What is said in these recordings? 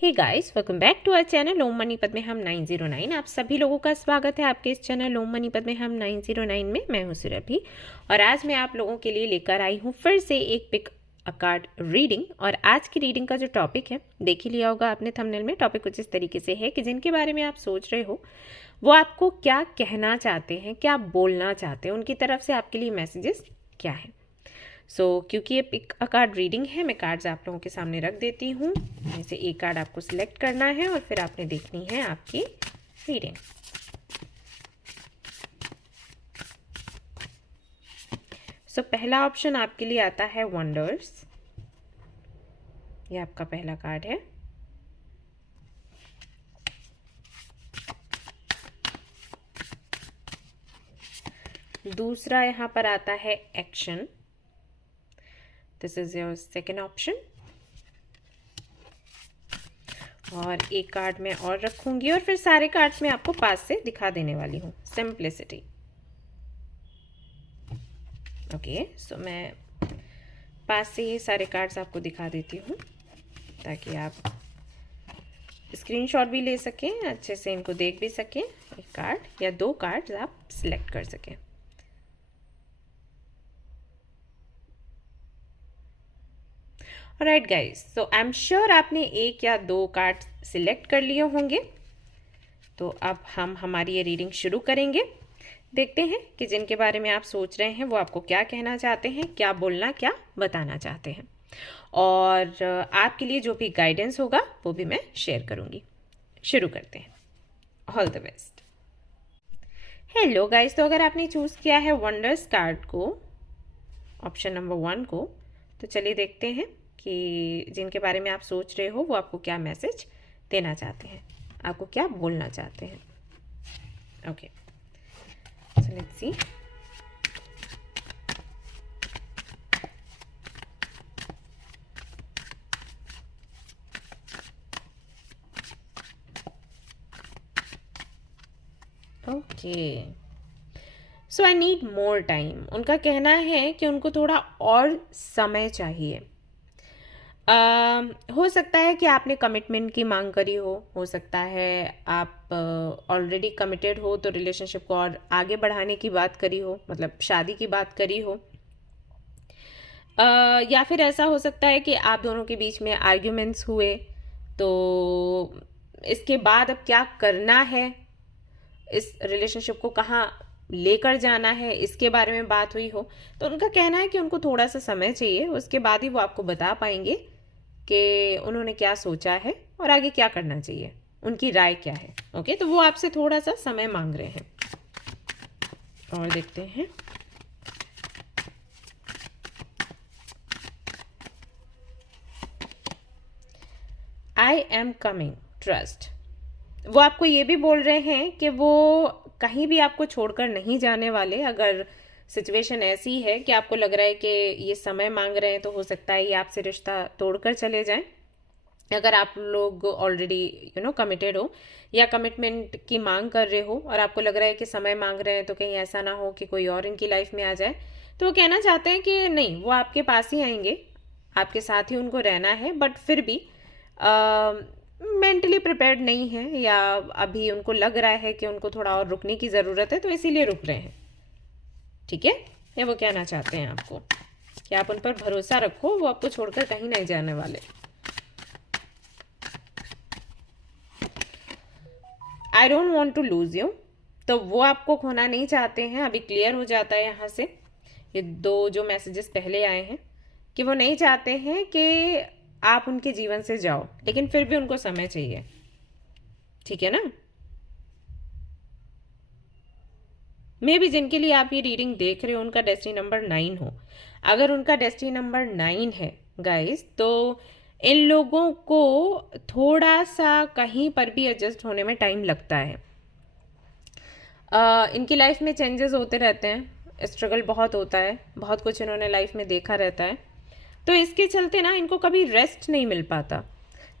Hey guys, welcome back to our channel Om मनीपत में हम 909। आप सभी लोगों का स्वागत है आपके इस चैनल ओम मनीपत में हम 909 में। मैं हूं सुरभि और आज मैं आप लोगों के लिए लेकर आई हूं फिर से एक पिक अ कार्ड रीडिंग। और आज की रीडिंग का जो टॉपिक है, देख ही लिया होगा आपने थंबनेल में। टॉपिक कुछ इस तरीके से है कि जिनके बारे में आप सोच रहे हो वो आपको क्या कहना चाहते हैं, क्या बोलना चाहते हैं, उनकी तरफ से आपके लिए मैसेजेस क्या है। क्योंकि ये पिक अ कार्ड रीडिंग है, मैं कार्ड्स आप लोगों के सामने रख देती हूँ। जैसे एक कार्ड आपको सिलेक्ट करना है और फिर आपने देखनी है आपकी रीडिंग। पहला ऑप्शन आपके लिए आता है वंडर्स। ये आपका पहला कार्ड है। दूसरा यहाँ पर आता है action. This is your second option. और एक कार्ड मैं और रखूंगी और फिर सारे कार्ड्स मैं आपको पास से दिखा देने वाली हूँ। सिंप्लिसिटी। ओके, सो मैं पास से ये सारे कार्ड्स आपको दिखा देती हूँ ताकि आप स्क्रीनशॉट भी ले सकें, अच्छे से इनको देख भी सकें। एक कार्ड या दो कार्ड्स आप सिलेक्ट कर सकें। Right guys, so I am sure आपने एक या दो कार्ड सिलेक्ट कर लिए होंगे। तो अब हम हमारी ये रीडिंग शुरू करेंगे। देखते हैं कि जिनके बारे में आप सोच रहे हैं वो आपको क्या कहना चाहते हैं, क्या बोलना, क्या बताना चाहते हैं। और आपके लिए जो भी गाइडेंस होगा वो भी मैं शेयर करूंगी। शुरू करते हैं। All the best. Hello guys, तो अगर आपने चूज किया है वंडर्स कार्ड को, ऑप्शन नंबर 1 को, तो चलिए देखते हैं कि जिनके बारे में आप सोच रहे हो वो आपको क्या मैसेज देना चाहते हैं, आपको क्या बोलना चाहते हैं। Okay, so let's see. Okay, so I need more time. उनका कहना है कि उनको थोड़ा और समय चाहिए। हो सकता है कि आपने कमिटमेंट की मांग करी हो सकता है आप ऑलरेडी कमिटेड हो तो रिलेशनशिप को और आगे बढ़ाने की बात करी हो, मतलब शादी की बात करी हो। या फिर ऐसा हो सकता है कि आप दोनों के बीच में आर्ग्यूमेंट्स हुए, तो इसके बाद अब क्या करना है, इस रिलेशनशिप को कहाँ लेकर जाना है, इसके बारे में बात हुई हो। तो उनका कहना है कि उनको थोड़ा सा समय चाहिए, उसके बाद ही वो आपको बता पाएंगे कि उन्होंने क्या सोचा है और आगे क्या करना चाहिए, उनकी राय क्या है। ओके, तो वो आपसे थोड़ा सा समय मांग रहे हैं। और देखते हैं। I am coming, trust. वो आपको ये भी बोल रहे हैं कि वो कहीं भी आपको छोड़कर नहीं जाने वाले। अगर सिचुएशन ऐसी है कि आपको लग रहा है कि ये समय मांग रहे हैं, तो हो सकता है ये आपसे रिश्ता तोड़कर चले जाएं। अगर आप लोग ऑलरेडी कमिटेड हो या कमिटमेंट की मांग कर रहे हो और आपको लग रहा है कि समय मांग रहे हैं, तो कहीं ऐसा ना हो कि कोई और इनकी लाइफ में आ जाए। तो वो कहना चाहते हैं कि नहीं, वो आपके पास ही आएंगे, आपके साथ ही उनको रहना है, बट फिर भी मेंटली प्रिपेयर्ड नहीं है या अभी उनको लग रहा है कि उनको थोड़ा और रुकने की ज़रूरत है, तो इसीलिए रुक रहे हैं। ठीक है, या वो कहना चाहते हैं आपको कि आप उन पर भरोसा रखो, वो आपको छोड़कर कहीं नहीं जाने वाले। I don't want to lose you, तो वो आपको खोना नहीं चाहते हैं। अभी क्लियर हो जाता है यहाँ से, ये दो जो मैसेजेस पहले आए हैं, कि वो नहीं चाहते हैं कि आप उनके जीवन से जाओ, लेकिन फिर भी उनको समय चाहिए। ठीक है ना। मे भी जिनके लिए आप ये रीडिंग देख रहे हो उनका डेस्टिनी नंबर 9 हो। अगर उनका डेस्टिनी नंबर 9 है गाइस, तो इन लोगों को थोड़ा सा कहीं पर भी एडजस्ट होने में टाइम लगता है। इनकी लाइफ में चेंजेस होते रहते हैं, स्ट्रगल बहुत होता है, बहुत कुछ इन्होंने लाइफ में देखा रहता है, तो इसके चलते ना इनको कभी रेस्ट नहीं मिल पाता।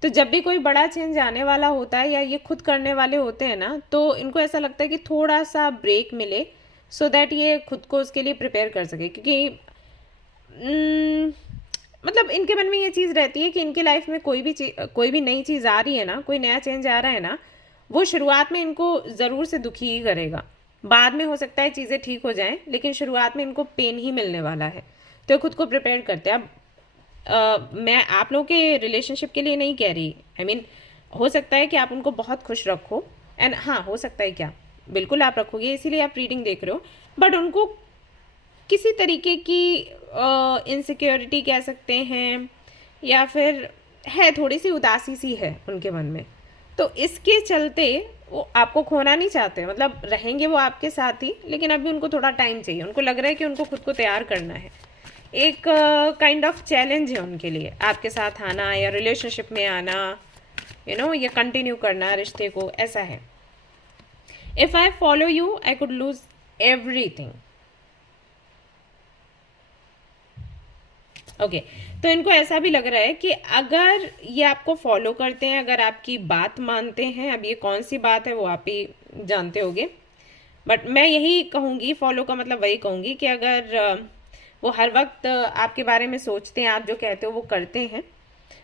तो जब भी कोई बड़ा चेंज आने वाला होता है या ये खुद करने वाले होते हैं ना, तो इनको ऐसा लगता है कि थोड़ा सा ब्रेक मिले, सो दैट ये खुद को उसके लिए प्रिपेयर कर सके। क्योंकि मतलब इनके मन में ये चीज़ रहती है कि इनकी लाइफ में कोई भी नई चीज़ आ रही है ना, कोई नया चेंज आ रहा है ना, वो शुरुआत में इनको ज़रूर से दुखी ही करेगा। बाद में हो सकता है चीज़ें ठीक हो जाएं, लेकिन शुरुआत में इनको पेन ही मिलने वाला है। तो खुद को प्रिपेयर करते हैं। अब मैं आप लोगों के रिलेशनशिप के लिए नहीं कह रही, आई मीन हो सकता है कि आप उनको बहुत खुश रखो, एंड हाँ हो सकता है, क्या बिल्कुल आप रखोगे, इसीलिए आप रीडिंग देख रहे हो, बट उनको किसी तरीके की इनसिक्योरिटी कह सकते हैं, या फिर है थोड़ी सी उदासी सी है उनके मन में। तो इसके चलते वो आपको खोना नहीं चाहते, मतलब रहेंगे वो आपके साथ ही, लेकिन अभी उनको थोड़ा टाइम चाहिए। उनको लग रहा है कि उनको खुद को तैयार करना है, एक काइंड ऑफ चैलेंज है उनके लिए आपके साथ आना या रिलेशनशिप में आना, ये कंटिन्यू करना रिश्ते को, ऐसा है। If I follow you I could loose everything. Okay, तो इनको ऐसा भी लग रहा है कि अगर ये आपको फॉलो करते हैं, अगर आपकी बात मानते हैं, अब ये कौन सी बात है वो आप ही जानते होगे, बट मैं यही कहूँगी, फॉलो का मतलब वही कहूँगी कि अगर वो हर वक्त आपके बारे में सोचते हैं, आप जो कहते हो वो करते हैं,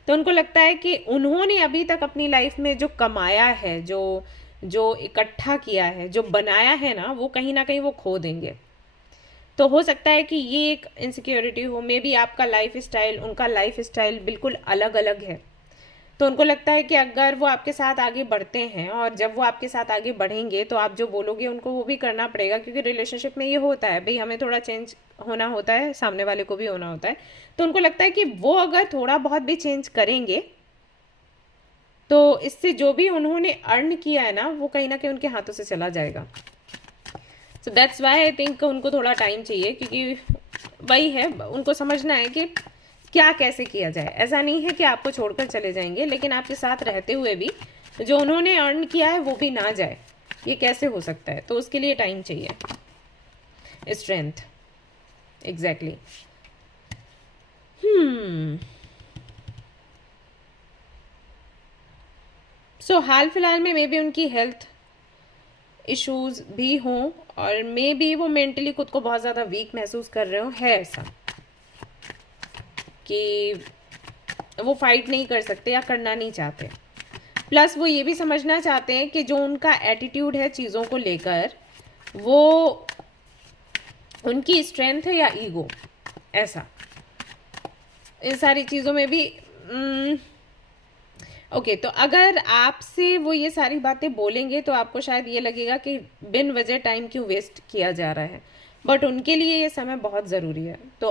तो उनको लगता है कि उन्होंने अभी तक अपनी लाइफ में जो कमाया है, जो इकट्ठा किया है, जो बनाया है ना कहीं वो खो देंगे। तो हो सकता है कि ये एक इनसिक्योरिटी हो, मे बी आपका लाइफ स्टाइल, उनका लाइफ स्टाइल बिल्कुल अलग अलग है। तो उनको लगता है कि अगर वो आपके साथ आगे बढ़ते हैं, और जब वो आपके साथ आगे बढ़ेंगे तो आप जो बोलोगे उनको वो भी करना पड़ेगा, क्योंकि रिलेशनशिप में ये होता है भाई, हमें थोड़ा चेंज होना होता है, सामने वाले को भी होना होता है। तो उनको लगता है कि वो अगर थोड़ा बहुत भी चेंज करेंगे तो इससे जो भी उन्होंने अर्न किया है ना वो कहीं ना कहीं उनके हाथों से चला जाएगा। So that's why I think उनको थोड़ा टाइम चाहिए, क्योंकि वही है, उनको समझना है कि क्या कैसे किया जाए। ऐसा नहीं है कि आपको छोड़कर चले जाएंगे, लेकिन आपके साथ रहते हुए भी जो उन्होंने अर्न किया है वो भी ना जाए, ये कैसे हो सकता है? तो उसके लिए टाइम चाहिए, स्ट्रेंथ, एग्जैक्टली। सो हाल फिलहाल में मे बी उनकी हेल्थ इश्यूज भी हों, और मे बी वो मेंटली खुद को बहुत ज़्यादा वीक महसूस कर रहे हो, है ऐसा कि वो फाइट नहीं कर सकते या करना नहीं चाहते। प्लस वो ये भी समझना चाहते हैं कि जो उनका एटीट्यूड है चीज़ों को लेकर, वो उनकी स्ट्रेंथ है या ईगो, ऐसा इन सारी चीज़ों में भी। ओके, तो अगर आपसे वो ये सारी बातें बोलेंगे तो आपको शायद ये लगेगा कि बिन वजह टाइम क्यों वेस्ट किया जा रहा है, बट उनके लिए ये समय बहुत ज़रूरी है। तो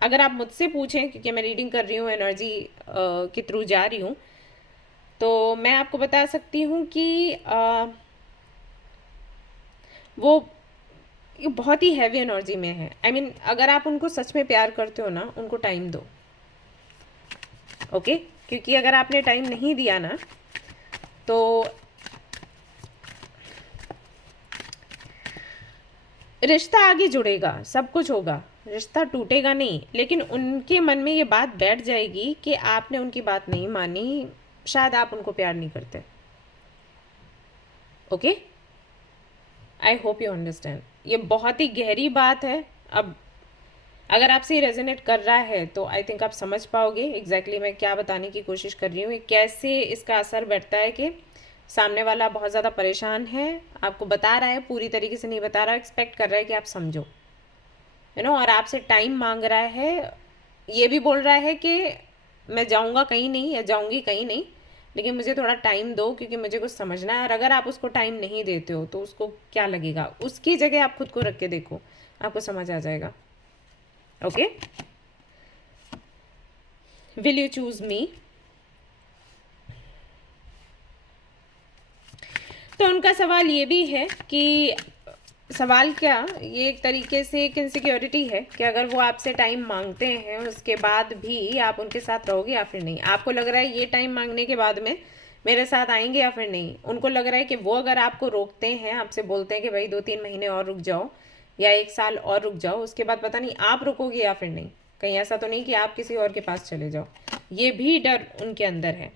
अगर आप मुझसे पूछें, क्योंकि मैं रीडिंग कर रही हूँ, एनर्जी के थ्रू जा रही हूँ, तो मैं आपको बता सकती हूँ कि वो बहुत ही हैवी एनर्जी में है। आई मीन अगर आप उनको सच में प्यार करते हो ना, उनको टाइम दो, ओके? क्योंकि अगर आपने टाइम नहीं दिया ना तो रिश्ता आगे जुड़ेगा, सब कुछ होगा, रिश्ता टूटेगा नहीं, लेकिन उनके मन में ये बात बैठ जाएगी कि आपने उनकी बात नहीं मानी, शायद आप उनको प्यार नहीं करते। Okay, I hope you understand. ये बहुत ही गहरी बात है। अब अगर आपसे ये रेजोनेट कर रहा है तो आई थिंक आप समझ पाओगे एग्जैक्टली मैं क्या बताने की कोशिश कर रही हूँ, कैसे इसका असर बैठता है कि सामने वाला बहुत ज़्यादा परेशान है, आपको बता रहा है, पूरी तरीके से नहीं बता रहा, एक्सपेक्ट कर रहा है कि आप समझो, और आपसे टाइम मांग रहा है, ये भी बोल रहा है कि मैं जाऊँगा कहीं नहीं या जाऊँगी कहीं नहीं, लेकिन मुझे थोड़ा टाइम दो क्योंकि मुझे कुछ समझना है। और अगर आप उसको टाइम नहीं देते हो तो उसको क्या लगेगा, उसकी जगह आप खुद को रख के देखो, आपको समझ आ जाएगा। ओके, विल यू चूज मी? तो उनका सवाल ये भी है कि सवाल क्या, ये एक तरीके से एक इनसिक्योरिटी है कि अगर वो आपसे टाइम मांगते हैं उसके बाद भी आप उनके साथ रहोगे या फिर नहीं। आपको लग रहा है ये टाइम मांगने के बाद में मेरे साथ आएंगे या फिर नहीं। उनको लग रहा है कि वो अगर आपको रोकते हैं, आपसे बोलते हैं कि भाई 2-3 महीने और रुक जाओ या 1 साल और रुक जाओ, उसके बाद पता नहीं आप रुकोगे या फिर नहीं, कहीं ऐसा तो नहीं कि आप किसी और के पास चले जाओ, ये भी डर उनके अंदर है।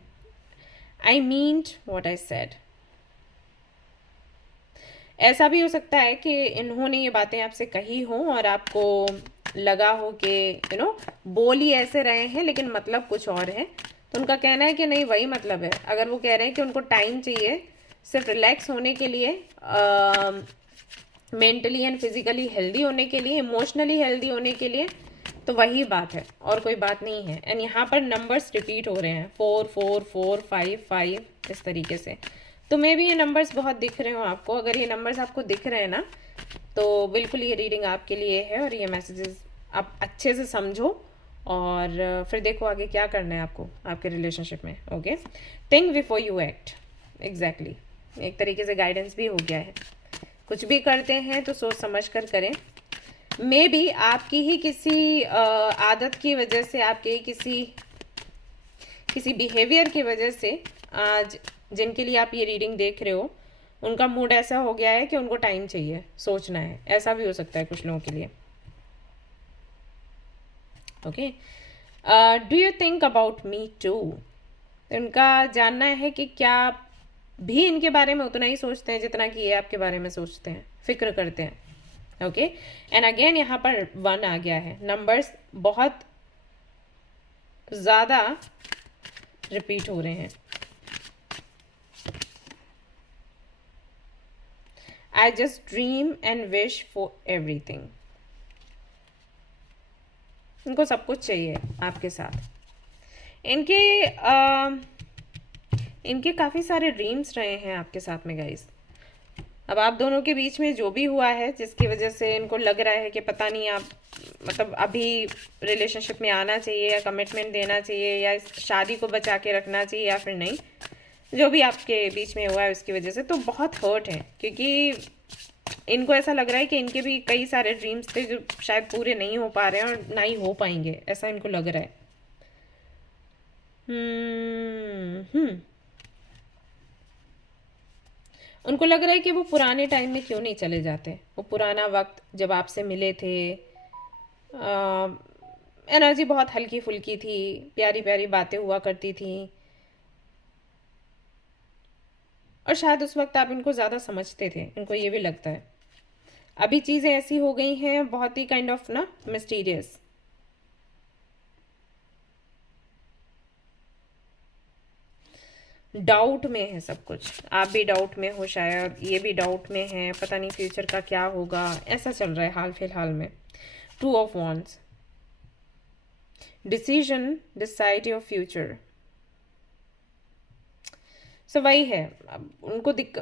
I mean what I said. ऐसा भी हो सकता है कि इन्होंने ये बातें आपसे कही हों और आपको लगा हो कि बोल ही ऐसे रहे हैं लेकिन मतलब कुछ और है, तो उनका कहना है कि नहीं वही मतलब है। अगर वो कह रहे हैं कि उनको टाइम चाहिए सिर्फ रिलैक्स होने के लिए, मेंटली एंड फिजिकली हेल्दी होने के लिए, इमोशनली हेल्दी होने के लिए, तो वही बात है और कोई बात नहीं है। एंड यहाँ पर नंबर्स रिपीट हो रहे हैं 4 4 4 5 5 इस तरीके से। तो मे भी ये नंबर्स बहुत दिख रहे हो आपको। अगर ये नंबर्स आपको दिख रहे हैं ना, तो बिल्कुल ये रीडिंग आपके लिए है और ये मैसेजेस आप अच्छे से समझो और फिर देखो आगे क्या करना है आपको आपके रिलेशनशिप में। Okay, think before you act. Exactly, एक तरीके से गाइडेंस भी हो गया है। कुछ भी करते हैं तो सोच समझ कर करें। मे बी आपकी ही किसी आदत की वजह से, आपके ही किसी बिहेवियर की वजह से आज जिनके लिए आप ये रीडिंग देख रहे हो, उनका मूड ऐसा हो गया है कि उनको टाइम चाहिए, सोचना है। ऐसा भी हो सकता है कुछ लोगों के लिए। Okay, do you think about me too. उनका जानना है कि क्या भी इनके बारे में उतना ही सोचते हैं जितना कि ये आपके बारे में सोचते हैं, फिक्र करते हैं। ओके, एंड अगेन यहाँ पर 1 आ गया है। नंबर्स बहुत ज़्यादा रिपीट हो रहे हैं। I just dream and wish for everything. इनको सब कुछ चाहिए आपके साथ। इनके काफ़ी सारे ड्रीम्स रहे हैं आपके साथ में गाइस। अब आप दोनों के बीच में जो भी हुआ है जिसकी वजह से इनको लग रहा है कि पता नहीं आप मतलब अभी रिलेशनशिप में आना चाहिए या कमिटमेंट देना चाहिए या इस शादी को बचा के रखना चाहिए या फिर नहीं, जो भी आपके बीच में हुआ है उसकी वजह से तो बहुत हर्ट है। क्योंकि इनको ऐसा लग रहा है कि इनके भी कई सारे ड्रीम्स थे जो शायद पूरे नहीं हो पा रहे हैं और ना ही हो पाएंगे, ऐसा इनको लग रहा है। उनको लग रहा है कि वो पुराने टाइम में क्यों नहीं चले जाते, वो पुराना वक्त जब आपसे मिले थे। एनर्जी बहुत हल्की फुल्की थी, प्यारी प्यारी बातें हुआ करती थी और शायद उस वक्त आप इनको ज़्यादा समझते थे, इनको ये भी लगता है। अभी चीज़ें ऐसी हो गई हैं बहुत ही काइंड ऑफ ना मिस्टीरियस। डाउट में है सब कुछ, आप भी डाउट में हो, शायद ये भी डाउट में है, पता नहीं फ्यूचर का क्या होगा, ऐसा चल रहा है हाल फिलहाल में। 2 of wands, decision, decide your future. So वही है, अब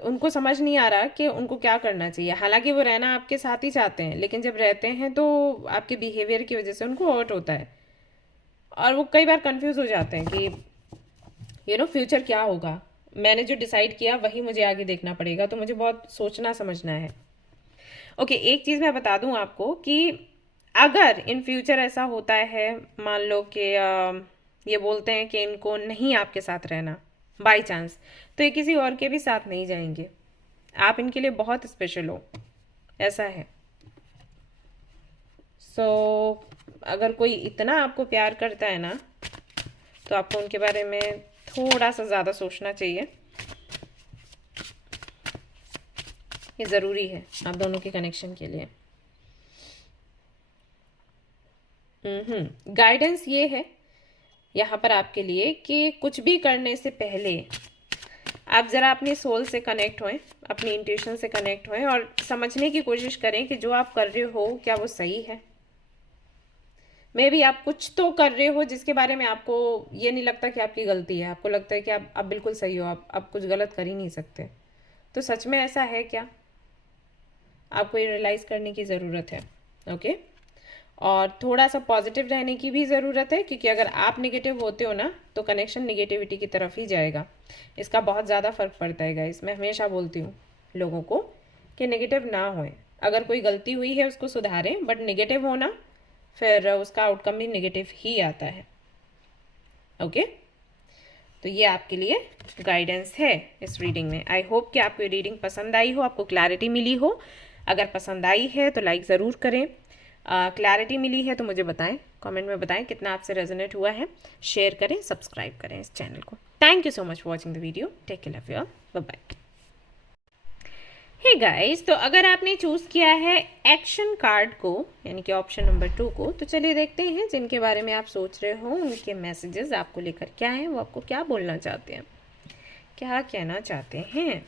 उनको समझ नहीं आ रहा कि उनको क्या करना चाहिए। हालांकि वो रहना आपके साथ ही चाहते हैं, लेकिन जब रहते हैं तो आपके बिहेवियर की वजह से उनको हर्ट होता है और वो कई बार कंफ्यूज हो जाते हैं कि फ्यूचर क्या होगा। मैंने जो डिसाइड किया वही मुझे आगे देखना पड़ेगा, तो मुझे बहुत सोचना समझना है। ओके, एक चीज़ मैं बता दूं आपको कि अगर इन फ्यूचर ऐसा होता है, मान लो कि ये बोलते हैं कि इनको नहीं आपके साथ रहना बाई चांस, तो ये किसी और के भी साथ नहीं जाएंगे। आप इनके लिए बहुत स्पेशल हो, ऐसा है। अगर कोई इतना आपको प्यार करता है ना, तो आपको उनके बारे में थोड़ा सा ज़्यादा सोचना चाहिए। ये ज़रूरी है आप दोनों के कनेक्शन के लिए। गाइडेंस ये है यहाँ पर आपके लिए कि कुछ भी करने से पहले आप ज़रा अपनी सोल से कनेक्ट होएं, अपनी इंट्यूशन से कनेक्ट होएं और समझने की कोशिश करें कि जो आप कर रहे हो क्या वो सही है। मे बी आप कुछ तो कर रहे हो जिसके बारे में आपको ये नहीं लगता कि आपकी गलती है, आपको लगता है कि आप बिल्कुल सही हो, आप कुछ गलत कर ही नहीं सकते। तो सच में ऐसा है क्या, आपको ये रियलाइज़ करने की ज़रूरत है। ओके, और थोड़ा सा पॉजिटिव रहने की भी ज़रूरत है, क्योंकि अगर आप नेगेटिव होते हो ना तो कनेक्शन नेगेटिविटी की तरफ ही जाएगा। इसका बहुत ज़्यादा फ़र्क पड़ता है गाइस। मैं हमेशा बोलती हूँ लोगों को कि नेगेटिव ना होए। अगर कोई गलती हुई है उसको सुधारें, बट नेगेटिव होना फिर उसका आउटकम भी नेगेटिव ही आता है। ओके, तो ये आपके लिए गाइडेंस है इस रीडिंग में। आई होप कि आपको ये रीडिंग पसंद आई हो, आपको क्लैरिटी मिली हो। अगर पसंद आई है तो लाइक ज़रूर करें। क्लैरिटी मिली है तो मुझे बताएं, कमेंट में बताएं कितना आपसे रेजोनेट हुआ है। शेयर करें, सब्सक्राइब करें इस चैनल को। Thank you so much for watching the video. Take care, love you all, bye bye. Hey guys, तो अगर आपने चूज़ किया है एक्शन कार्ड को, यानी कि ऑप्शन नंबर 2 को, तो चलिए देखते हैं जिनके बारे में आप सोच रहे हो उनके मैसेजेस आपको लेकर क्या हैं, वो आपको क्या बोलना चाहते हैं, क्या कहना चाहते हैं।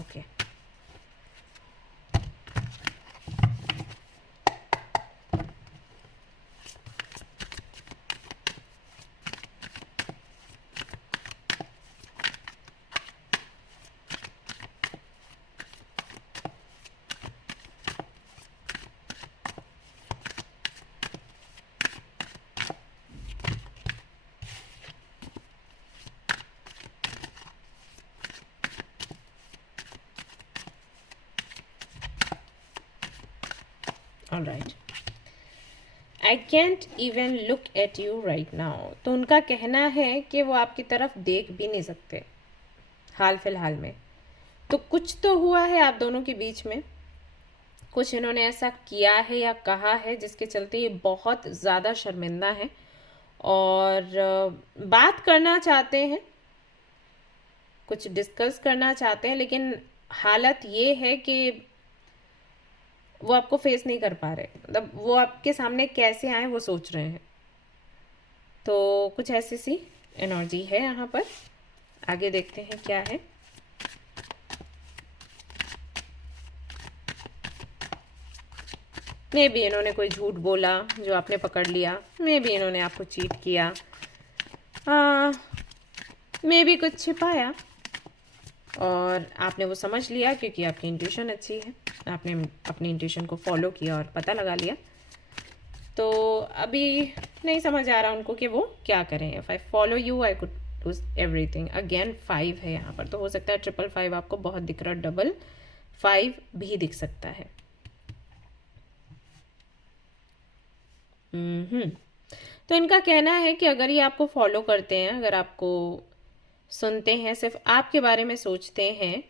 Okay, all right. I can't even look at you right now, तो उनका कहना है कि वो आपकी तरफ देख भी नहीं सकते हाल फिलहाल में। तो कुछ तो हुआ है आप दोनों के बीच में, कुछ इन्होंने ऐसा किया है या कहा है जिसके चलते ये बहुत ज़्यादा शर्मिंदा है और बात करना चाहते हैं, कुछ डिस्कस करना चाहते हैं, लेकिन हालत ये है कि वो आपको फेस नहीं कर पा रहे, मतलब वो आपके सामने कैसे आए वो सोच रहे हैं। तो कुछ ऐसी सी एनर्जी है यहाँ पर, आगे देखते हैं क्या है। मे बी इन्होंने कोई झूठ बोला जो आपने पकड़ लिया, मे बी इन्होंने आपको चीट किया, मे बी कुछ छिपाया और आपने वो समझ लिया क्योंकि आपकी इंट्यूशन अच्छी है, आपने अपनी इंट्यूशन को फॉलो किया और पता लगा लिया। तो अभी नहीं समझ आ रहा उनको कि वो क्या करें। If I follow you I could do everything. Again 5 है यहाँ पर, तो हो सकता है 555 आपको बहुत दिख रहा, 555 भी दिख सकता है। तो इनका कहना है कि अगर ये आपको फॉलो करते हैं, अगर आपको सुनते हैं, सिर्फ आपके बारे में सोचते हैं,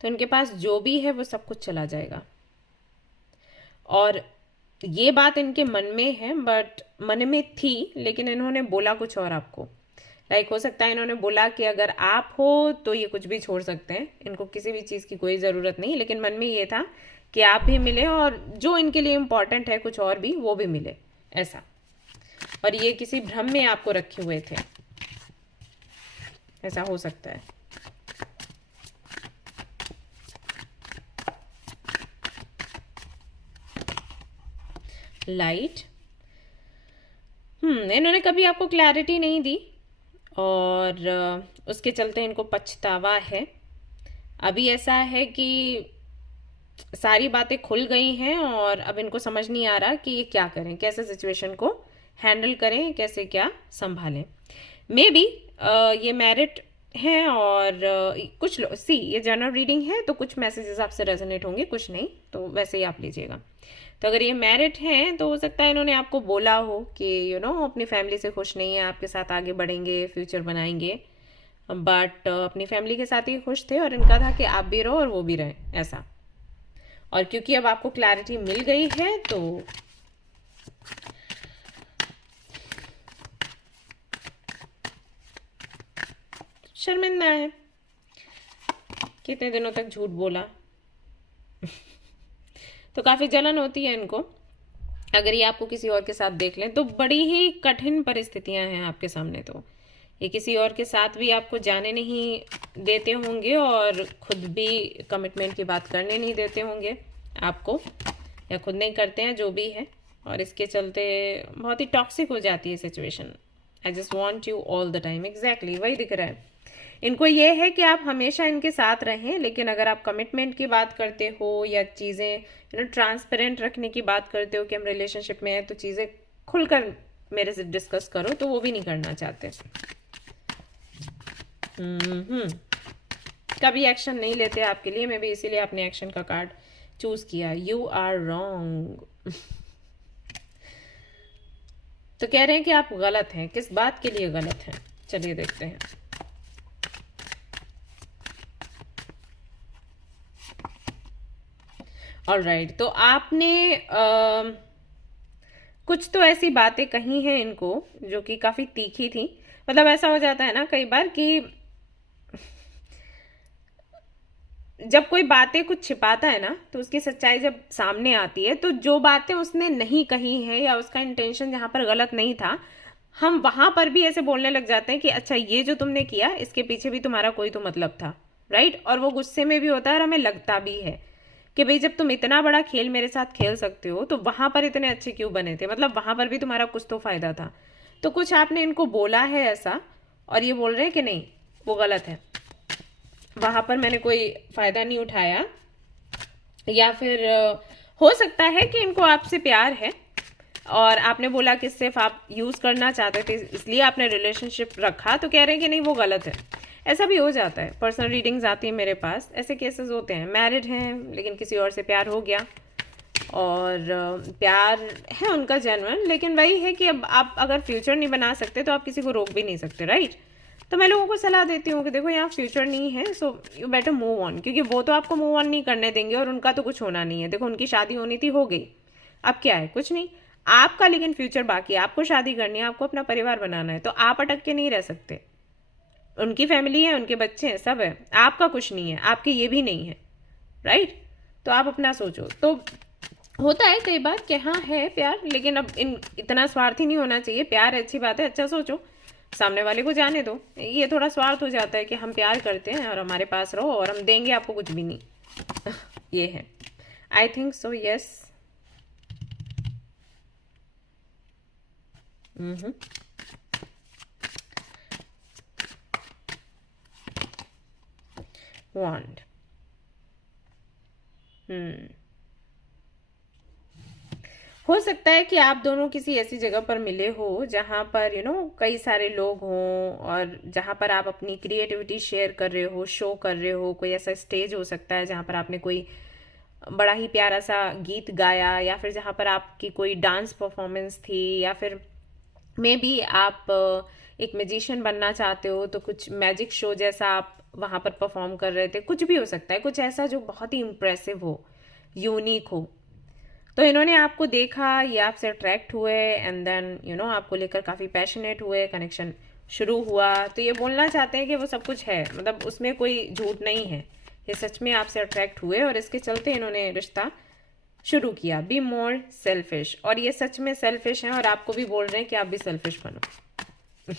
तो इनके पास जो भी है वो सब कुछ चला जाएगा। और ये बात इनके मन में है, बट मन में थी, लेकिन इन्होंने बोला कुछ और आपको। लाइक हो सकता है इन्होंने बोला कि अगर आप हो तो ये कुछ भी छोड़ सकते हैं, इनको किसी भी चीज़ की कोई ज़रूरत नहीं, लेकिन मन में ये था कि आप भी मिले और जो इनके लिए इम्पॉर्टेंट है कुछ और भी, वो भी मिले, ऐसा। और ये किसी भ्रम में आपको रखे हुए थे, ऐसा हो सकता है। लाइट, इन्होंने कभी आपको क्लैरिटी नहीं दी और उसके चलते इनको पछतावा है। अभी ऐसा है कि सारी बातें खुल गई हैं और अब इनको समझ नहीं आ रहा कि ये क्या करें, कैसे सिचुएशन को हैंडल करें, कैसे क्या संभालें। मे बी ये मैरिड हैं और कुछ सी ये जनरल रीडिंग है, तो कुछ मैसेजेस आपसे रेजोनेट होंगे, कुछ नहीं, तो वैसे ही आप लीजिएगा। तो अगर ये मैरिड हैं तो हो सकता है इन्होंने आपको बोला हो कि अपनी फैमिली से खुश नहीं है, आपके साथ आगे बढ़ेंगे, फ्यूचर बनाएंगे, बट अपनी फैमिली के साथ ही खुश थे और इनका था कि आप भी रहो और वो भी रहे, ऐसा। और क्योंकि अब आपको क्लैरिटी मिल गई है तो शर्मिंदा है, कितने दिनों तक झूठ बोला। तो काफ़ी जलन होती है इनको अगर ये आपको किसी और के साथ देख लें, तो बड़ी ही कठिन परिस्थितियां हैं आपके सामने। तो ये किसी और के साथ भी आपको जाने नहीं देते होंगे और खुद भी कमिटमेंट की बात करने नहीं देते होंगे आपको, या खुद नहीं करते हैं, जो भी है। और इसके चलते बहुत ही टॉक्सिक हो जाती है situation. I just want you all the time, exactly वही दिख रहा है इनको। ये है कि आप हमेशा इनके साथ रहें, लेकिन अगर आप कमिटमेंट की बात करते हो या चीज़ें ट्रांसपेरेंट रखने की बात करते हो कि हम रिलेशनशिप में हैं, तो चीज़ें खुलकर मेरे से डिस्कस करो, तो वो भी नहीं करना चाहते। कभी एक्शन नहीं लेते आपके लिए, मैं भी इसीलिए आपने एक्शन का कार्ड चूज किया। You are wrong. तो कह रहे हैं कि आप गलत हैं। किस बात के लिए गलत हैं, चलिए देखते हैं। ऑलराइट, तो आपने कुछ तो ऐसी बातें कही हैं इनको जो कि काफी तीखी थी। मतलब ऐसा हो जाता है ना कई बार कि जब कोई बातें कुछ छिपाता है ना, तो उसकी सच्चाई जब सामने आती है, तो जो बातें उसने नहीं कही है या उसका इंटेंशन जहां पर गलत नहीं था, हम वहां पर भी ऐसे बोलने लग जाते हैं कि अच्छा ये जो तुमने किया इसके पीछे भी तुम्हारा कोई तो मतलब था, राइट। और वो गुस्से में भी होता है और हमें लगता भी है कि भाई जब तुम इतना बड़ा खेल मेरे साथ खेल सकते हो तो वहां पर इतने अच्छे क्यों बने थे, मतलब वहां पर भी तुम्हारा कुछ तो फायदा था। तो कुछ आपने इनको बोला है ऐसा, और ये बोल रहे हैं कि नहीं वो गलत है, वहां पर मैंने कोई फायदा नहीं उठाया। या फिर हो सकता है कि इनको आपसे प्यार है और आपने बोला कि सिर्फ आप यूज करना चाहते थे इसलिए आपने रिलेशनशिप रखा, तो कह रहे हैं कि नहीं वो गलत है। ऐसा भी हो जाता है, पर्सनल रीडिंग्स आती है मेरे पास, ऐसे केसेस होते हैं। मैरिड हैं लेकिन किसी और से प्यार हो गया और प्यार है उनका जेन्युइन, लेकिन वही है कि अब आप अगर फ्यूचर नहीं बना सकते तो आप किसी को रोक भी नहीं सकते, राइट। तो मैं लोगों को सलाह देती हूँ कि देखो यहाँ फ्यूचर नहीं है, so you better move on, क्योंकि वो तो आपको मूव ऑन नहीं करने देंगे और उनका तो कुछ होना नहीं है। देखो उनकी शादी होनी थी, हो गई, अब क्या है, कुछ नहीं। आपका लेकिन फ्यूचर बाकी है, आपको शादी करनी है, आपको अपना परिवार बनाना है, तो आप अटक के नहीं रह सकते। उनकी फैमिली है, उनके बच्चे हैं, सब है, आपका कुछ नहीं है, आपके ये भी नहीं है, राइट। तो आप अपना सोचो। तो होता है कई बार कि हाँ है प्यार, लेकिन अब इतना स्वार्थी नहीं होना चाहिए। प्यार है, अच्छी बात है, अच्छा सोचो, सामने वाले को जाने दो। ये थोड़ा स्वार्थ हो जाता है कि हम प्यार करते हैं और हमारे पास रहो और हम देंगे आपको कुछ भी नहीं। ये है, आई थिंक सो, यस। वांड, हो सकता है कि आप दोनों किसी ऐसी जगह पर मिले हो जहां पर कई सारे लोग हों और जहां पर आप अपनी क्रिएटिविटी शेयर कर रहे हो, शो कर रहे हो। कोई ऐसा स्टेज हो सकता है जहां पर आपने कोई बड़ा ही प्यारा सा गीत गाया, या फिर जहां पर आपकी कोई डांस परफॉर्मेंस थी, या फिर मे बी आप एक म्यूजिशियन बनना चाहते हो तो कुछ मैजिक शो जैसा आप वहां पर परफॉर्म कर रहे थे। कुछ भी हो सकता है, कुछ ऐसा जो बहुत ही इम्प्रेसिव हो, यूनिक हो। तो इन्होंने आपको देखा, ये आपसे अट्रैक्ट हुए एंड देन आपको लेकर काफ़ी पैशनेट हुए, कनेक्शन शुरू हुआ। तो ये बोलना चाहते हैं कि वो सब कुछ है, मतलब उसमें कोई झूठ नहीं है, ये सच में आपसे अट्रैक्ट हुए और इसके चलते इन्होंने रिश्ता शुरू किया। बी मोर सेल्फिश, और ये सच में सेल्फिश हैं और आपको भी बोल रहे हैं कि आप भी सेल्फिश बनो।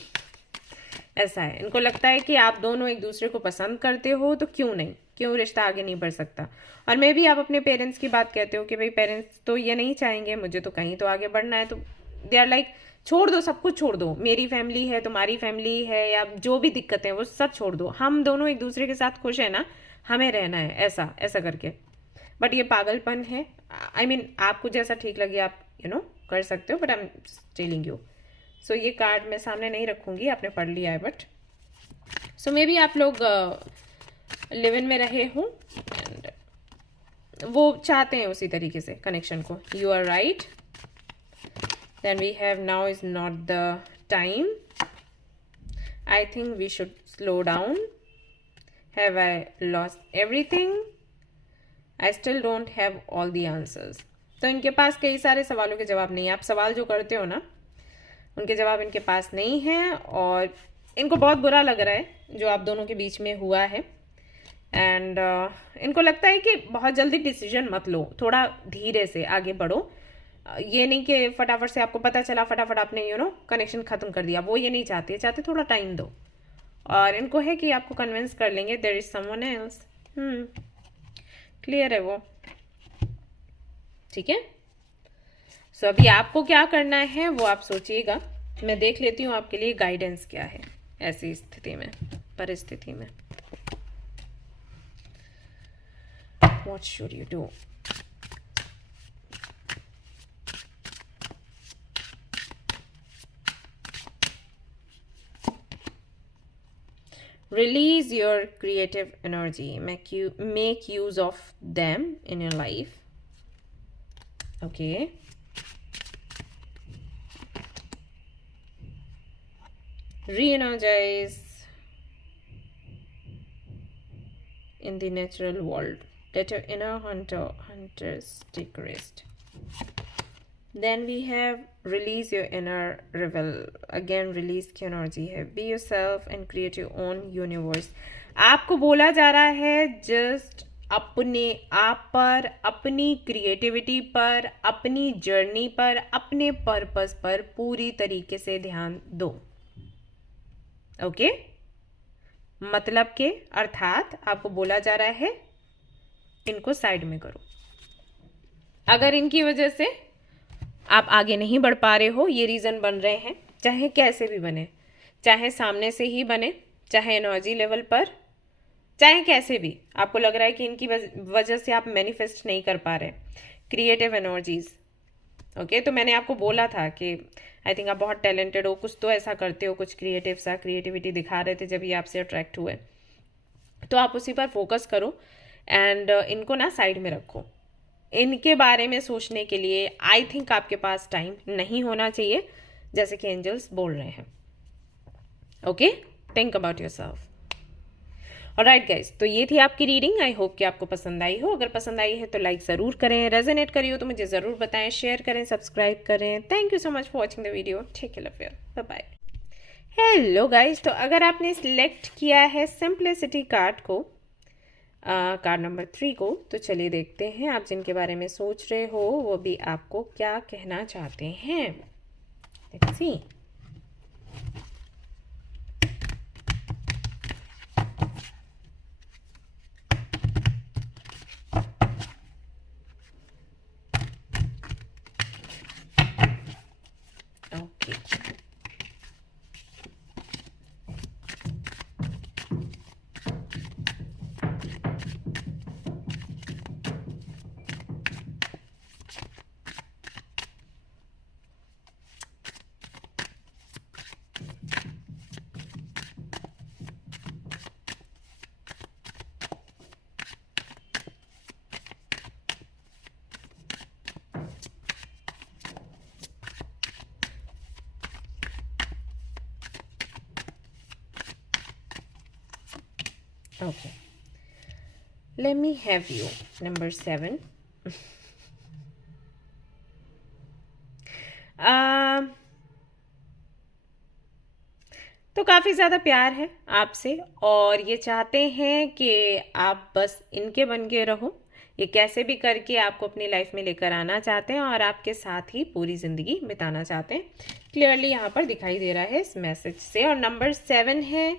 ऐसा है, इनको लगता है कि आप दोनों एक दूसरे को पसंद करते हो, तो क्यों नहीं, क्यों रिश्ता आगे नहीं बढ़ सकता। और मे भी आप अपने पेरेंट्स की बात कहते हो कि भाई पेरेंट्स तो ये नहीं चाहेंगे, मुझे तो कहीं तो आगे बढ़ना है, तो दे आर लाइक छोड़ दो, सब कुछ छोड़ दो, मेरी फैमिली है, तुम्हारी फैमिली है, या जो भी दिक्कतें हैं वो सब छोड़ दो, हम दोनों एक दूसरे के साथ खुश है ना, हमें रहना है, ऐसा ऐसा करके। बट ये पागलपन है। आई मीन आपको जैसा ठीक लगे आप कर सकते हो, but I am telling you. So ये कार्ड मैं सामने नहीं रखूंगी, आपने पढ़ लिया है। बट सो मे बी आप लोग लिव इन में रहे हों एंड वो चाहते हैं उसी तरीके से कनेक्शन को। You are right. Then we have now is not the time, I think we should slow down. Have I lost everything? I still don't have all the answers. तो इनके पास कई सारे सवालों के जवाब नहीं है। आप सवाल जो करते हो ना, उनके जवाब इनके पास नहीं है और इनको बहुत बुरा लग रहा है जो आप दोनों के बीच में हुआ है। एंड इनको लगता है कि बहुत जल्दी डिसीजन मत लो, थोड़ा धीरे से आगे बढ़ो। ये नहीं कि फटाफट से आपको पता चला फटाफट आपने कनेक्शन खत्म कर दिया, वो ये नहीं चाहते, चाहते थोड़ा टाइम दो। और इनको है कि आपको कन्विंस कर लेंगे there is someone else. Clear है वो, ठीक है। सो अभी आपको क्या करना है वो आप सोचिएगा। मैं देख लेती हूँ आपके लिए गाइडेंस क्या है ऐसी स्थिति में, परिस्थिति में। What should you do? Release your creative energy. Make use of them in your life. Okay. re-energize in the natural world. Let your inner hunters take rest. Then we have release your inner rebel. Again release की energy है. Be yourself and create your own universe. आपको बोला जा रहा है just अपने आप पर, अपनी क्रिएटिविटी पर, अपनी जर्नी पर, अपने पर्पस पर पूरी तरीके से ध्यान दो. ओके मतलब के अर्थात आपको बोला जा रहा है इनको साइड में करो. अगर इनकी वजह से आप आगे नहीं बढ़ पा रहे हो, ये रीज़न बन रहे हैं, चाहे कैसे भी बने, चाहे सामने से ही बने, चाहे एनर्जी लेवल पर, चाहे कैसे भी आपको लग रहा है कि इनकी वजह से आप मैनिफेस्ट नहीं कर पा रहे, क्रिएटिव एनर्जीज. ओके तो मैंने आपको बोला था कि आई थिंक आप बहुत टैलेंटेड हो, कुछ तो ऐसा करते हो, कुछ क्रिएटिव सा क्रिएटिविटी दिखा रहे थे जब ये आपसे अट्रैक्ट हुए. तो आप उसी पर फोकस करो एंड इनको ना साइड में रखो. इनके बारे में सोचने के लिए आई थिंक आपके पास टाइम नहीं होना चाहिए, जैसे कि एंजल्स बोल रहे हैं. Okay think about yourself. Alright guys, तो ये थी आपकी रीडिंग. आई होप कि आपको पसंद आई हो. अगर पसंद आई है तो लाइक ज़रूर करें, रेजोनेट करी हो तो मुझे ज़रूर बताएं, शेयर करें, सब्सक्राइब करें. Thank you so much for watching the video. Take care, love you, bye bye. Hello guys, तो अगर आपने सिलेक्ट किया है सिंप्लिसिटी कार्ड को, कार्ड नंबर 3 को, तो चलिए देखते हैं आप जिनके बारे में सोच रहे हो वो भी आपको क्या कहना चाहते हैं. Let's see. Okay Okay. Let me have you. Number 7. तो काफ़ी ज़्यादा प्यार है आपसे और ये चाहते हैं कि आप बस इनके बन के रहो. ये कैसे भी करके आपको अपनी लाइफ में लेकर आना चाहते हैं और आपके साथ ही पूरी ज़िंदगी बिताना चाहते हैं. क्लियरली यहाँ पर दिखाई दे रहा है इस मैसेज से. और नंबर 7 है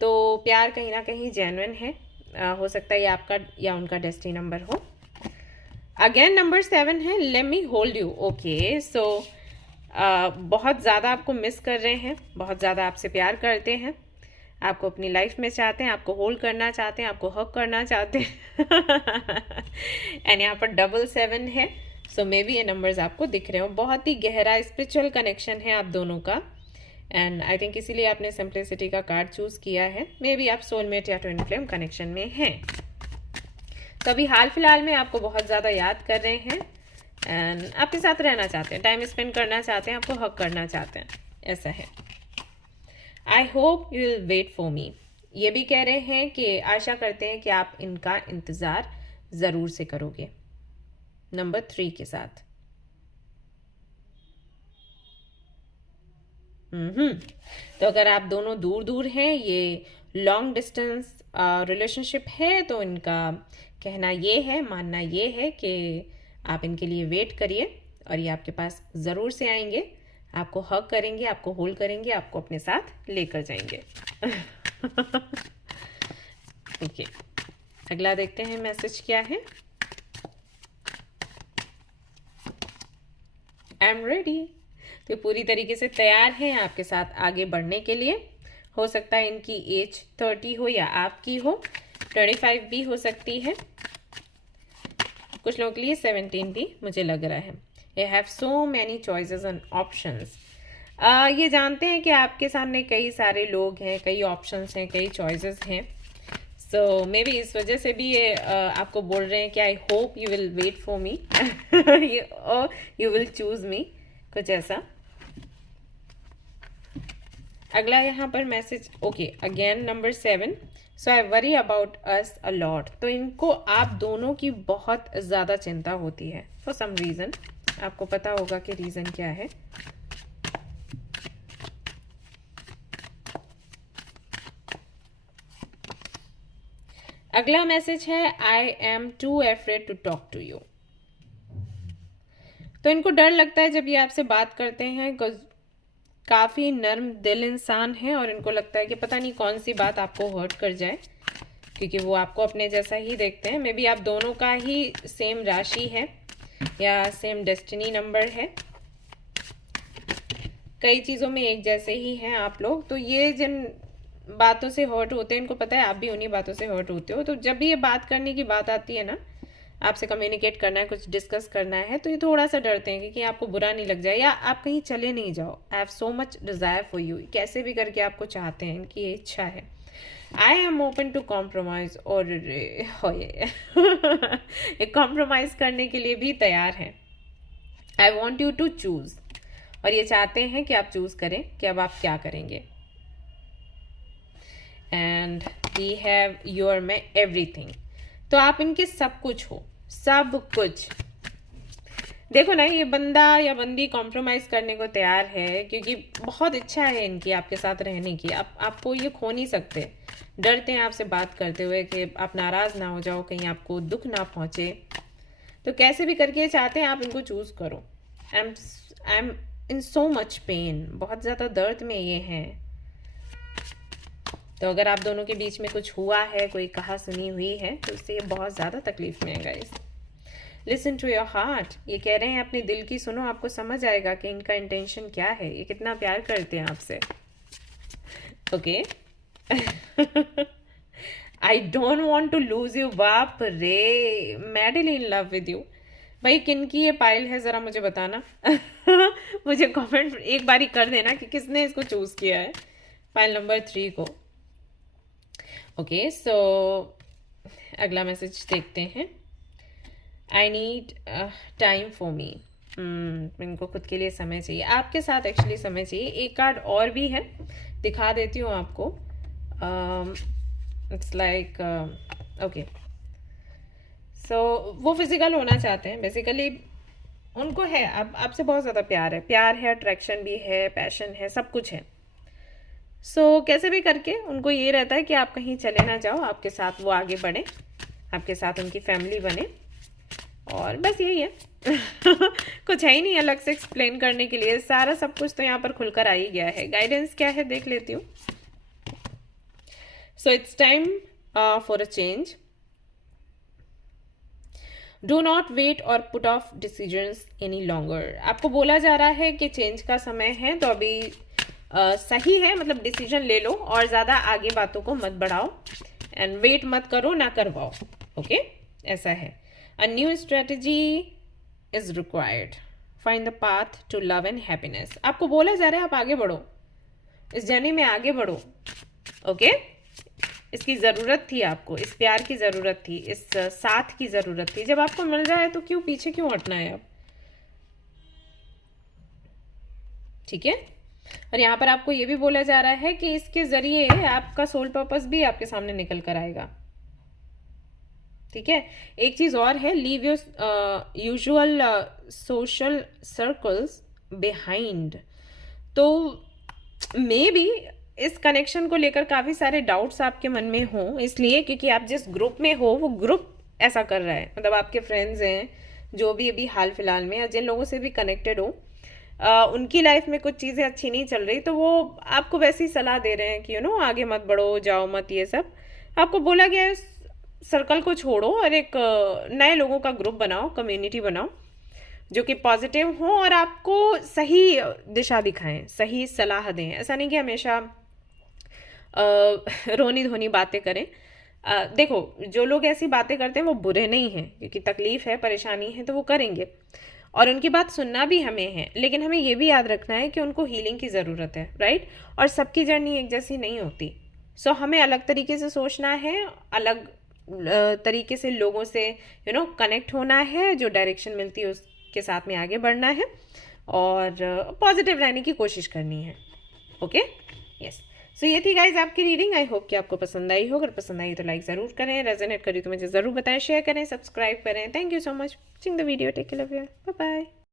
तो प्यार कहीं ना कहीं जेन्युइन है. हो सकता है ये आपका या उनका डेस्टिनी नंबर हो. अगेन नंबर 7 है, let me hold you. Okay so बहुत ज़्यादा आपको मिस कर रहे हैं, बहुत ज़्यादा आपसे प्यार करते हैं, आपको अपनी लाइफ में चाहते हैं, आपको होल्ड करना चाहते हैं, आपको हक करना चाहते हैं. एंड यहाँ पर डबल 7 है. सो मे बी ये नंबर्स आपको दिख रहे हो. बहुत ही गहरा स्पिरिचुअल कनेक्शन है आप दोनों का. एंड आई थिंक इसीलिए आपने सिंप्लिसिटी का कार्ड चूज़ किया है. मे बी आप सोलमेट या ट्विन फ्लेम कनेक्शन में हैं. तो अभी हाल फिलहाल में आपको बहुत ज़्यादा याद कर रहे हैं एंड आपके साथ रहना चाहते हैं, टाइम स्पेंड करना चाहते हैं, आपको हक करना चाहते हैं. ऐसा है. I hope you will wait for me. ये भी कह रहे हैं कि आशा करते हैं कि आप इनका इंतज़ार ज़रूर से करोगे. नंबर 3 के साथ. तो अगर आप दोनों दूर दूर हैं, ये लॉन्ग डिस्टेंस रिलेशनशिप है, तो इनका कहना ये है, मानना ये है कि आप इनके लिए वेट करिए और ये आपके पास ज़रूर से आएंगे, आपको हग करेंगे, आपको होल्ड करेंगे, आपको अपने साथ लेकर जाएंगे. ओके अगला देखते हैं मैसेज क्या है. I am ready. तो पूरी तरीके से तैयार हैं आपके साथ आगे बढ़ने के लिए. हो सकता है इनकी एज 30 हो या आपकी हो 25 भी हो सकती है. कुछ लोगों के लिए 17 भी मुझे लग रहा है. ये have so many choices and options. ये जानते हैं कि आपके सामने कई सारे लोग हैं, कई ऑप्शंस हैं, कई चॉइसेस हैं. सो मे बी इस वजह से भी ये आपको बोल रहे हैं कि I hope you will wait for me और यू विल चूज मी, कुछ ऐसा. अगला यहाँ पर message, okay again number 7, so I worry about us a lot. तो इनको आप दोनों की बहुत ज़्यादा चिंता होती है फॉर सम रीज़न। आपको पता होगा कि रीज़न क्या है। अगला मैसेज है I am too afraid to talk to you. तो इनको डर लगता है जब ये आपसे बात करते हैं, काफ़ी नर्म दिल इंसान है और इनको लगता है कि पता नहीं कौन सी बात आपको हर्ट कर जाए, क्योंकि वो आपको अपने जैसा ही देखते हैं। मे बी आप दोनों का ही सेम राशि है या सेम डेस्टिनी नंबर है, कई चीज़ों में एक जैसे ही हैं आप लोग। तो ये जिन बातों से हर्ट होते हैं, इनको पता है आप भी उन्हीं बातों से हर्ट होते हो। तो जब भी ये बात करने की बात आती है ना, आपसे कम्युनिकेट करना है, कुछ डिस्कस करना है, तो ये थोड़ा सा डरते हैं कि आपको बुरा नहीं लग जाए या आप कहीं चले नहीं जाओ। I have so much desire for you, कैसे भी करके आपको चाहते हैं, इनकी ये इच्छा है। I am open to compromise, और ये कॉम्प्रोमाइज़ करने के लिए भी तैयार हैं। I want you to choose, और ये चाहते हैं कि आप चूज़ करें कि अब आप क्या करेंगे। एंड वी हैव योर में एवरीथिंग, तो आप इनके सब कुछ हो, सब कुछ। देखो ना, ये बंदा या बंदी कॉम्प्रोमाइज़ करने को तैयार है क्योंकि बहुत इच्छा है इनकी आपके साथ रहने की। आपको ये खो नहीं सकते। डरते हैं आपसे बात करते हुए कि आप नाराज़ ना हो जाओ, कहीं आपको दुख ना पहुँचे। तो कैसे भी करके चाहते हैं आप इनको चूज़ करो। I am in so much pain, बहुत ज़्यादा दर्द में ये हैं। तो अगर आप दोनों के बीच में कुछ हुआ है, कोई कहा सुनी हुई है, तो उससे ये बहुत ज़्यादा तकलीफ में है guys. Listen to your heart, ये कह रहे हैं अपने दिल की सुनो, आपको समझ आएगा कि इनका इंटेंशन क्या है, ये कितना प्यार करते हैं आपसे। Okay I don't want to lose you, बाप रे, madly in love with you. भाई किन की ये पाइल है, ज़रा मुझे बताना मुझे कमेंट एक बारी कर देना कि किसने इसको चूज़ किया है, पाइल नंबर 3 को। ओके सो अगला मैसेज देखते हैं। I need time for me, इनको खुद के लिए समय चाहिए, आपके साथ एक्चुअली समय चाहिए। एक कार्ड और भी है, दिखा देती हूँ आपको। इट्स लाइक ओके, सो वो फिजिकल होना चाहते हैं बेसिकली, उनको है आपसे बहुत ज़्यादा प्यार है, अट्रैक्शन भी है, पैशन है, सब कुछ है। सो कैसे भी करके उनको ये रहता है कि आप कहीं चले ना जाओ, आपके साथ वो आगे बढ़े, आपके साथ उनकी फैमिली बने, और बस यही है कुछ है ही नहीं अलग से एक्सप्लेन करने के लिए, सारा सब कुछ तो यहाँ पर खुलकर आ ही गया है। गाइडेंस क्या है देख लेती हूँ। So it's time for a change, do not wait और put off decisions any longer. आपको बोला जा रहा है कि चेंज का समय है, तो अभी सही है, मतलब डिसीजन ले लो और ज़्यादा आगे बातों को मत बढ़ाओ, एंड वेट मत करो, ना करवाओ। ओके ऐसा है। A new strategy is required, find the path to love and happiness. आपको बोला जा रहा है आप आगे बढ़ो, इस जर्नी में आगे बढ़ो। ओके इसकी ज़रूरत थी आपको, इस प्यार की ज़रूरत थी, इस साथ की ज़रूरत थी। जब आपको मिल रहा है तो क्यों पीछे क्यों हटना है अब, ठीक है। और यहाँ पर आपको ये भी बोला जा रहा है कि इसके ज़रिए आपका सोल पर्पस भी आपके सामने निकल कर आएगा, ठीक है। एक चीज़ और है, leave your usual social circles behind. तो मे बी इस कनेक्शन को लेकर काफ़ी सारे डाउट्स आपके मन में हों, इसलिए क्योंकि आप जिस ग्रुप में हो वो ग्रुप ऐसा कर रहा है, मतलब आपके फ्रेंड्स हैं जो भी अभी हाल फिलहाल में या जिन लोगों से भी कनेक्टेड हो, उनकी लाइफ में कुछ चीज़ें अच्छी नहीं चल रही, तो वो आपको वैसी सलाह दे रहे हैं कि आगे मत बढ़ो, जाओ मत, ये सब आपको बोला गया है। सर्कल को छोड़ो और एक नए लोगों का ग्रुप बनाओ, कम्युनिटी बनाओ जो कि पॉजिटिव हो और आपको सही दिशा दिखाएं, सही सलाह दें। ऐसा नहीं कि हमेशा रोनी धोनी बातें करें। देखो जो लोग ऐसी बातें करते हैं वो बुरे नहीं हैं, क्योंकि तकलीफ़ है, परेशानी है, तो वो करेंगे और उनकी बात सुनना भी हमें है, लेकिन हमें ये भी याद रखना है कि उनको हीलिंग की ज़रूरत है, राइट। और सबकी जर्नी एक जैसी नहीं होती। सो हमें अलग तरीके से सोचना है, अलग तरीके से लोगों से कनेक्ट होना है, जो डायरेक्शन मिलती है उसके साथ में आगे बढ़ना है और पॉजिटिव रहने की कोशिश करनी है। Okay yes. सो ये थी गाइज आपकी रीडिंग। आई होप कि आपको पसंद आई हो। अगर पसंद आई तो लाइक ज़रूर करें, रेजोनेट करी तो मुझे ज़रूर बताएं, शेयर करें, सब्सक्राइब करें। Thank you so much watching the video. Take care, love you, bye bye.